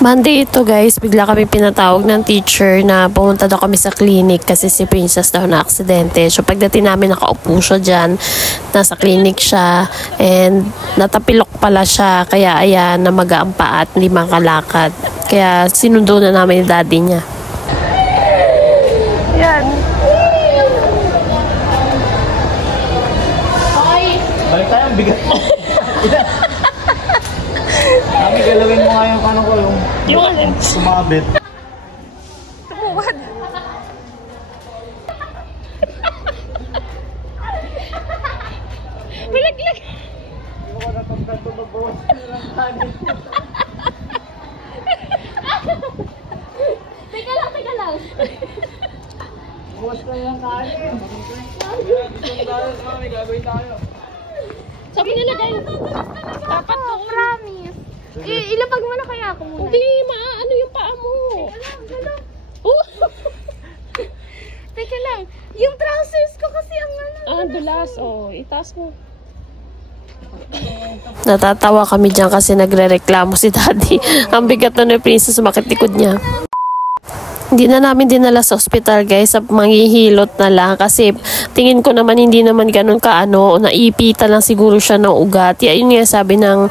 Monday ito guys, bigla kami pinatawag ng teacher na pumunta daw kami sa clinic kasi si Princess daw na aksidente. So pagdating namin nakaupo siya dyan, nasa clinic siya and natapilok pala siya kaya ayan namaga ang paa at hindi makalakad. Kaya sinundo na namin yung daddy niya. Yan. Balik tayo, ang bigat mo. Kami galawin mo nga yung ano ko, yung sumabit. Tumuwad. Malaglag. Hindi ko natanggal ito magbawas ng tagit. Teka lang. Bawas ko yung kanin. May gagawin tayo. Sabi nila dahil dapat to. Promise. Ilapag mo na kaya ako muna. Hindi, ano yung paa mo? Hala. Teka lang. Yung trousers ko kasi ang Dulas. Itaas mo. Natatawa kami dyan kasi nagre-reklamo si daddy. Ang bigat na ni Princess, sumakit likod niya. Hindi na namin dinala sa ospital guys, manghihilot na lang kasi tingin ko naman hindi naman ganun naipita lang siguro siya ng ugat. Yun nga sabi ng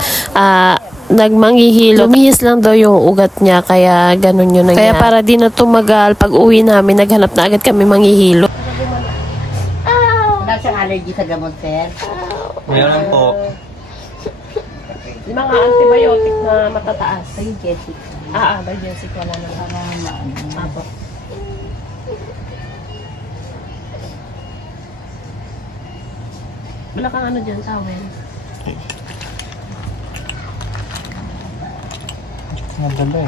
nagmanghihilot. Lumihis lang daw yung ugat niya kaya ganun yun nangyari. Kaya para di na tumagal, pag uwi namin naghanap na agad kami manghihilot. Wala siyang allergy sa gamot, sir? Mayroon po. Mga antibiotic na matataas. Ay, Jessica. By Jessica wala naman. Apo. Wala kang ano dyan, towel. Nadala.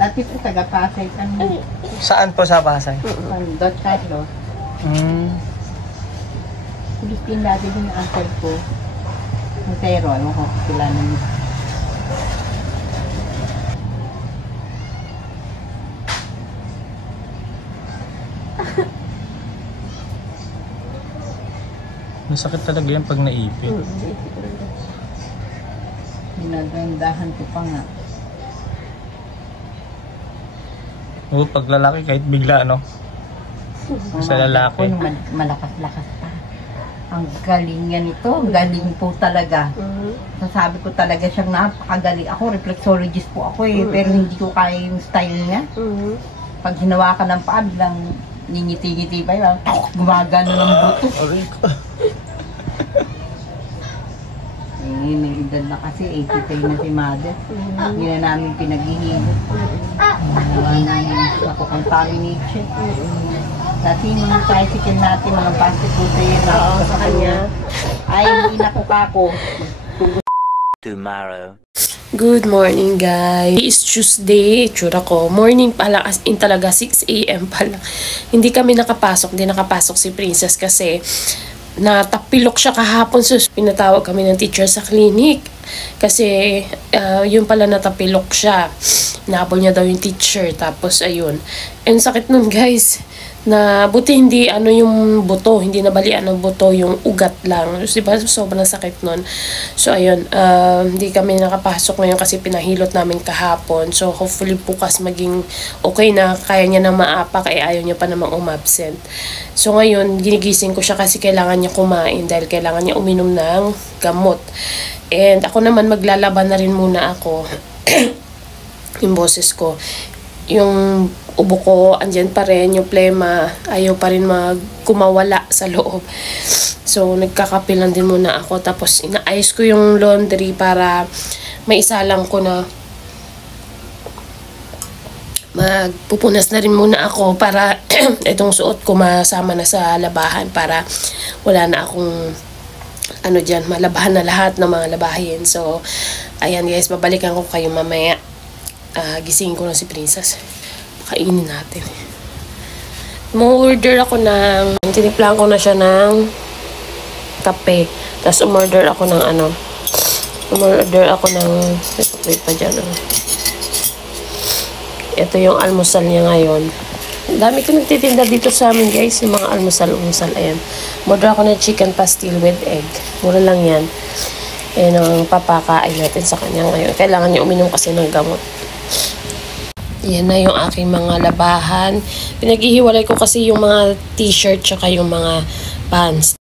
Dati po taga-Pasay kami. Saan po sa Pasay? Don Carlos. Philippine dati din yung uncle ko. Montero, ano ko, sila namin. Masakit talaga yan pag naipit. Ginaganda ko pa nga. Oo, pag lalaki kahit bigla, no? Sa lalaki. Malakas-lakas pa. Ang galing yan ito. Galing po talaga. Sasabi ko talaga siyang napakagaling. Ako, reflexologist po ako pero hindi ko kaya yung style niya. Pag hinawakan ng paa, biglang ningiti-ngiti pa yun. Gumagano ng buto. May edad na kasi, 83 na si mother. Hindi na namin pinaghihilot. Nawa namin ako contaminate siya. Dati yung mga tricycle natin, mga basketball yun Sa kanya. ay hindi na kako. Tomorrow. Good morning guys. It is Tuesday. Tsura ko. Morning pala as in talaga 6 AM pala. Hindi kami nakapasok. Hindi nakapasok si Princess kasi natapilok siya kahapon. So pinatawag kami ng teacher sa clinic. Kasi yun pala natapilok siya. Nahabol niya daw yung teacher. Tapos ayun. And sakit nun guys. Na buti hindi yung buto, hindi nabalian ng buto, yung ugat lang. So, diba, sobrang sakit nun. So, ayun, hindi kami nakapasok ngayon kasi pinahilot namin kahapon. So, hopefully bukas maging okay na, kaya niya na maapak, ayaw niya pa namang umabsent. So, ngayon, ginigising ko siya kasi kailangan niya kumain dahil kailangan niya uminom ng gamot. And ako naman, maglalaban na rin muna ako. Yung boses ko. Yung ubo ko, andyan pa rin, yung plema, ayaw pa rin kumawala sa loob. So, nagkakape lang din muna ako. Tapos, inaayos ko yung laundry para maisalang ko na magpupunas na rin muna ako para itong suot ko masama na sa labahan para wala na akong dyan, malabahan na lahat ng mga labahin. So, ayan guys, babalikan ko kayo mamaya. Gisingin ko na si Princess. kakainin natin. Mo-order ako ng, tiniplaan ko na siya ng kape. Tapos umorder ako ng wait pa dyan. Ito yung almusal niya ngayon. Dami ko nagtitinda dito sa amin guys, yung mga almusal. Ayan. Order ako ng chicken pastil with egg. Mura lang yan. Ayan ang papakain natin sa kanya ngayon. Kailangan niya uminom kasi ng gamot. Yan na yung aking mga labahan. Pinaghihiwalay ko kasi yung mga t-shirt tsaka yung mga pants.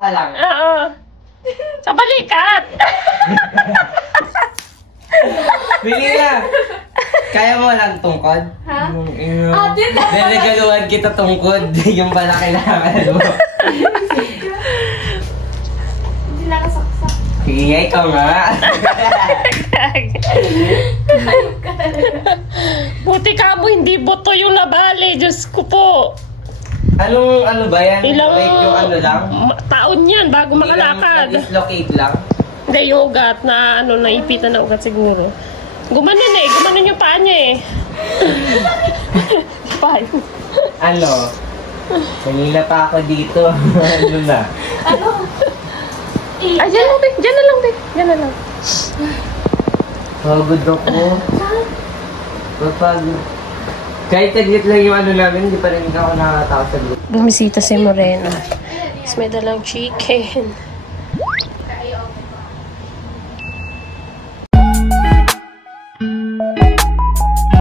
Alam. Oo. Sa balikat! Bili na! Kaya mo lang tungkod? Ha? Nelegaluhan kita tungkod. Yung pala kailangan mo. Hindi nakasaksak. Sige, ikaw nga. Buti ka mo, hindi buto yung nabali. Diyos ko po. Ano ba yan? Ilang Yung ano lang? taon yan bago makalakad. Dislocate lang? Hindi, yung ugat na naipitan na ugat siguro. Gumanon gumanon yung paa niya Paa. Ano? Kanina pa ako dito. Ano na? Ay, dyan lang, Bek. Dyan na lang, Bek. Dyan na lang. Pagod ako. Papagod. Kahit taglit lang yung ano namin, hindi pa rin ako nakatawa sa group. Bumisita si Morena. Tapos may dalang chicken.